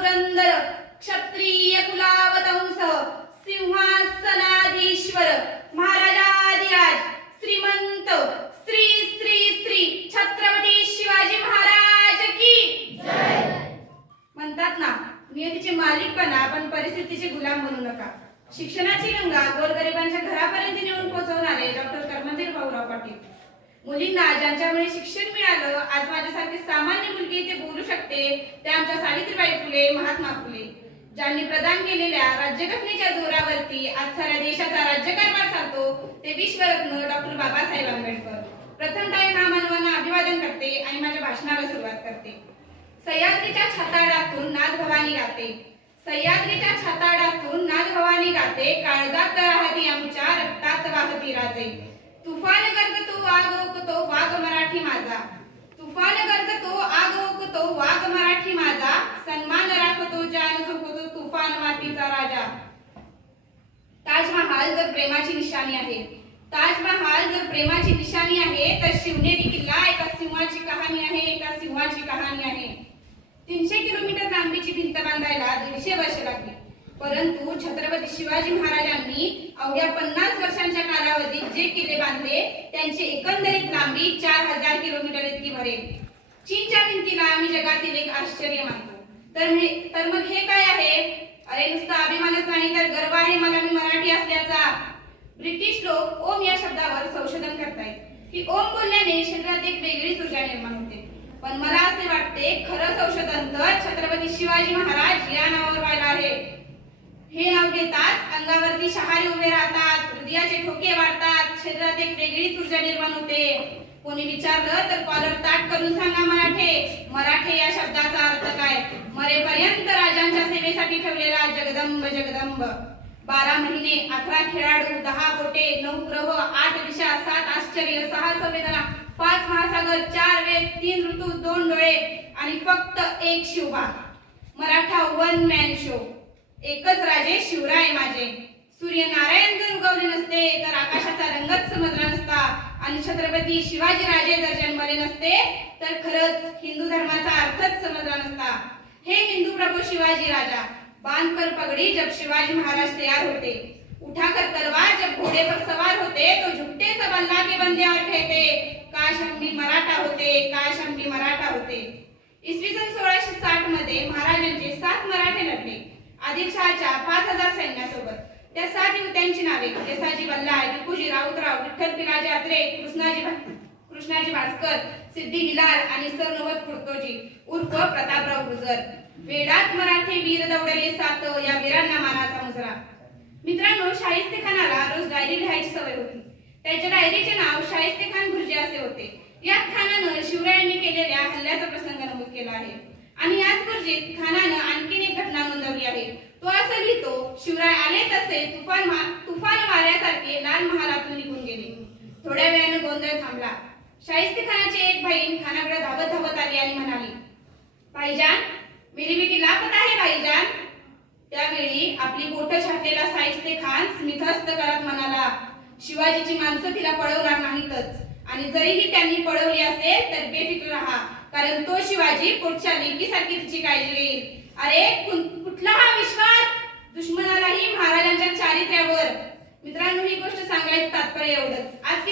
क्षत्रिय कुलावतंस सिंहासनाधीश्वर महाराजाधिराज श्रीमंत श्री श्री श्री छत्रपती शिवाजी महाराज की म्हणतात ना नियतीचे मालिकपणा पण परिस्थितीचे गुलाम बनू नका. शिक्षणाची गंगा गोरगरिबांच्या घरापर्यंत नेऊन पोहोचवणारे डॉक्टर कर्मवीर भाऊराव पाटील. मुलींना ज्यांच्यामुळे शिक्षण मिळालं आज माझ्यासारखी सामान्य मुलगी इथे बोलू शकते ते आमच्या सावित्रीबाई फुले महात्मा फुले. ज्यांनी प्रदान केलेल्या राज्यघटनेच्या जोरावरती आज साऱ्या देशाचा राज्यकारभार चालतो ते विश्वरत्न डॉक्टर बाबासाहेब आंबेडकर. प्रथम ह्या महामानवांना अभिवादन करते आणि माझ्या भाषणाला सुरुवात करते. सह्याद्रीच्या छाताडातून नाद भवानी गाते. सह्याद्रीच्या छाताडातून नाद भवानी गाते काळजात राहती आमच्या रक्तात वाहती राजे. तुफान गरजतो वाघ ओकतो वाघ मराठी माझा. तुफान गरजतो आग ओकतो वाघ मराठी माझा. सन्मान राखतो जान झोपतो तुफान मातीचा राजा. ताजमहाल जर प्रेमाची निशाणी आहे. ताजमहाल जर प्रेमाची निशाणी आहे तर शिवनेरी किल्ला एका सिंहाची कहाणी आहे एका सिंहाची कहाणी आहे. तीनशे किलोमीटर लांबीची भिंत बांधायला दीडशे वर्ष लागली. परंतु छत्रपती शिवाजी महाराजांनी अवघ्या पन्नास वर्षांच्या कालावधीत जे किल्ले बांधले त्यांची एकंदरीत लांबी चार हजार किलोमीटर इतकी भरेल. चीनच्या भिंतीला आम्ही जगातील एक आश्चर्य मानतो. तर हे तर मग हे काय आहे? अरे नुसतं अभिमानच नाही तर गर्व आहे मला मी मराठी असल्याचा. ब्रिटिश लोक ओम या शब्दावर संशोधन करतायत. की ओम बोलल्याने शरीरात एक वेगळीच ऊर्जा निर्माण होते. पण मला असे वाटते खरं संशोधन तर छत्रपती शिवाजी महाराज या नावावर व्हायला आहे. हे नाव घेताच अंगावरती शहारे उभे राहतात. हृदयाचे ठोके वाढतात. शरीरात एक वेगळीच ऊर्जा निर्माण होते. कोणी विचारलं तर कॉलर ताट करून सांगा मराठे. मराठे या शब्दाचा अर्थ काय? मरेपर्यंत राजांच्या सेवेसाठी ठेवलेला जगदंब जगदंब. बारा महिने अकरा खेळाडू दहा बोटे नऊ ग्रह आठ दिशा सात आश्चर्य सहा संवेदना पाच महासागर चार वेद तीन ऋतू दोन डोळे आणि फक्त एक Shivba Maratha one man show एकच राजे शिवराय माझे. सूर्य नारायण जर उगवले नसते तर आकाशाचा रंगच समजला नसता. आणि छत्रपती शिवाजी राजे जर जन्मले नसते तर खरंच हिंदू धर्माचा अर्थच समजला नसता. हे हिंदू प्रभू शिवाजी राजा. बांध पर पगड़ी जब शिवाजी महाराज तैयार होते. उठा कर तलवार जब घोड़े पर सवार होते तो झुकते सब अल्लाह के बंदे और कहते काश हम भी मराठा होते काश हम भी मराठा होते. इसवी सन सोळाशे साठमध्ये महाराजांचे सात मराठे लढले. आदिलशहाच्या पाच हजार सैन्यासोबत. त्या सात युवत्यांची नावे. केसाजी बल्लाळ दिपूजी राऊतराव विठ्ठल पिलाजी अत्रे कृष्णाजी कृष्णाजी भास्कर सिद्धी हिलाल आणि सरनोबत खुडतोजी उर्फ प्रतापराव गुजर वेडात मराठे वीर दौडले सात या वीरांना मानाचा मुजरा. मित्रांनो शाहिस्ते खानाला रोज डायरी लिहायची सवय होती. त्याच्या डायरीचे नाव शाहिस्ते खान गुर्जे असे होते. यात खानानं शिवरायांनी केलेल्या हल्ल्याचा प्रसंग नमूद केला आहे. आणि याच गरजेत खानानं आणखीन एक घटना नोंदवली आहे. तो असं लिहितो शिवराय आले तसे तुफान मा तुफान वाऱ्यासारखे लाल महालातून निघून गेले. थोड्या वेळाने गोंधळ थांबला. शाहिस्ती खानाची एक बहीण खानाकडे धावत धावत आली आणि म्हणाली भाईजान मेरी बेटी लापत आहे भाईजान. त्यावेळी आपली बोट छाटलेला साहिस्ते खान स्मितहस्त करत म्हणाला शिवाजीची माणसं तिला पळवणार नाहीतच. आणि जरीही त्यांनी पळवली असेल तर बेफिक्र राहा. कारण तो शिवाजी पुढच्या लेकीसारखी तिची काळजी घेईल. अरे कुठला हा विश्वास? दुश्मनालाही महाराजांच्या चारित्र्यावर. मित्रांनो ही गोष्ट सांगायचं तात्पर्य एवढंच. आज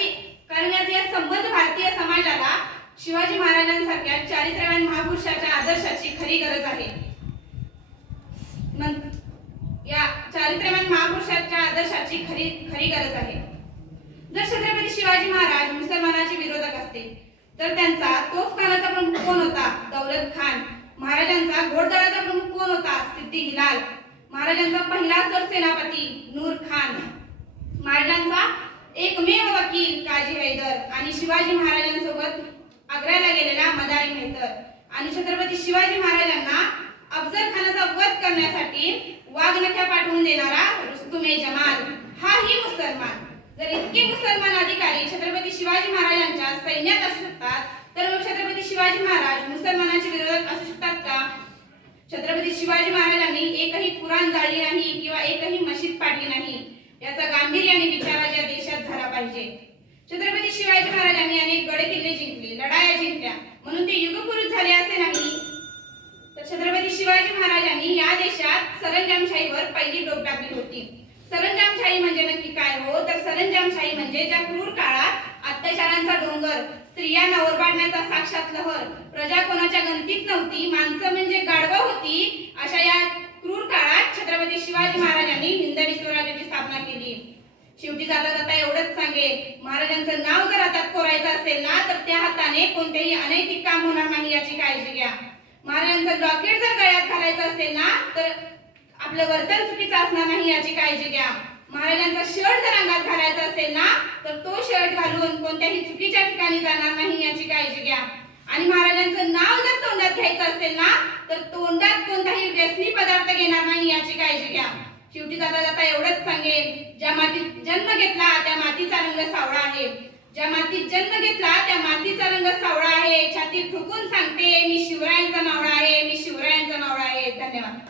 कारण आज या संबंध भारतीय समाजाला शिवाजी महाराजांसारख्या चारित्र्यवान महापुरुषाच्या आदर्शाची खरी गरज आहे. या चारित्र्यवान महापुरुषाच्या आदर्शाची खरी खरी गरज आहे. जर छत्रपती शिवाजी महाराज मुसलमानाचे विरोधक असते तर त्यांचा तोफखाना कोण होता? दौलत खान. महाराजांचा घोडदळाचा प्रमुख कोण होता? सिद्धी हिलाल. महाराजांचा पहिला सरसेनापती नूर खान. महाराजांचा एकमेव वकील काजी हैदर आणि शिवाजी महाराजांसोबत आग्र्याला गेलेला मदारी मेहतर. आणि छत्रपती शिवाजी महाराजांना अफजल खानाचा वध करण्यासाठी वाघनख्या पाठवून देणारा रुस्तुमे जमाल. हाही मुसलमान. जर इतके मुसलमान अधिकारी छत्रपती शिवाजी महाराजांच्या सैन्यात असतात तर मग छत्रपती शिवाजी महाराज मुसलमानांचे विरोधक असू शकतात का? छत्रपती शिवाजी महाराजांनी एकही कुराण जाळली नाही किंवा एकही मशीद पाडली नाही. याचा गांभीर्याने विचार या देशात झाला पाहिजे. छत्रपती शिवाजी महाराजांनी अनेक गड किल्ले जिंकले लढाया जिंकल्या. म्हणून ते युगपुरुष झाले असे नाही. तर छत्रपती शिवाजी महाराजांनी या देशात सरंजामशाहीवर पहिली डोक टाकली होती. सरंजामशाही म्हणजे नक्की काय हो? तर सरंजामशाही म्हणजे ज्या क्रूर काळात अत्याचारांचा डोंगर स्त्रियांना ओरबाडण्याचा साक्षात लहर. प्रजा कोणाच्या गणतीत नव्हती माणसं म्हणजे गाढवा होती अशा या क्रूर काळात छत्रपती शिवाजी महाराजांनी हिंदवी स्वराज्याची स्थापना केली. शेवटी जाता जाता एवढंच सांगेल महाराजांचं नाव जर हातात कोरायचं असेल ना तर त्या हाताने कोणतेही अनैतिक काम होणार नाही याची काळजी घ्या. महाराजांचं लॉकेट जर गळ्यात घालायचं असेल ना तर आपलं वर्तन चुकीचं असणार नाही याची काळजी घ्या. महाराजांचा शर्ट जर अंगात घालायचा असेल ना तर तो शर्ट घालून कोणत्याही चुकी ठिकाणी जाणार नाही याची काळजी घ्या. आणि महाराजांचं नाव जर तोंडात घ्यायचं असेल ना तर तोंडात कोणताही व्यसनी पदार्थ घेणार नाही याची काळजी घ्या. शेवटी जाता जाता एवढंच सांगेन ज्या मातीत जन्म घेतला त्या मातीचा रंग सावळा आहे. ज्या मातीत जन्म घेतला त्या मातीचा रंग सावळा आहे. छाती ठुकून सांगते मी शिवरायांचा मावळा आहे मी शिवरायांचा नावळा आहे. धन्यवाद.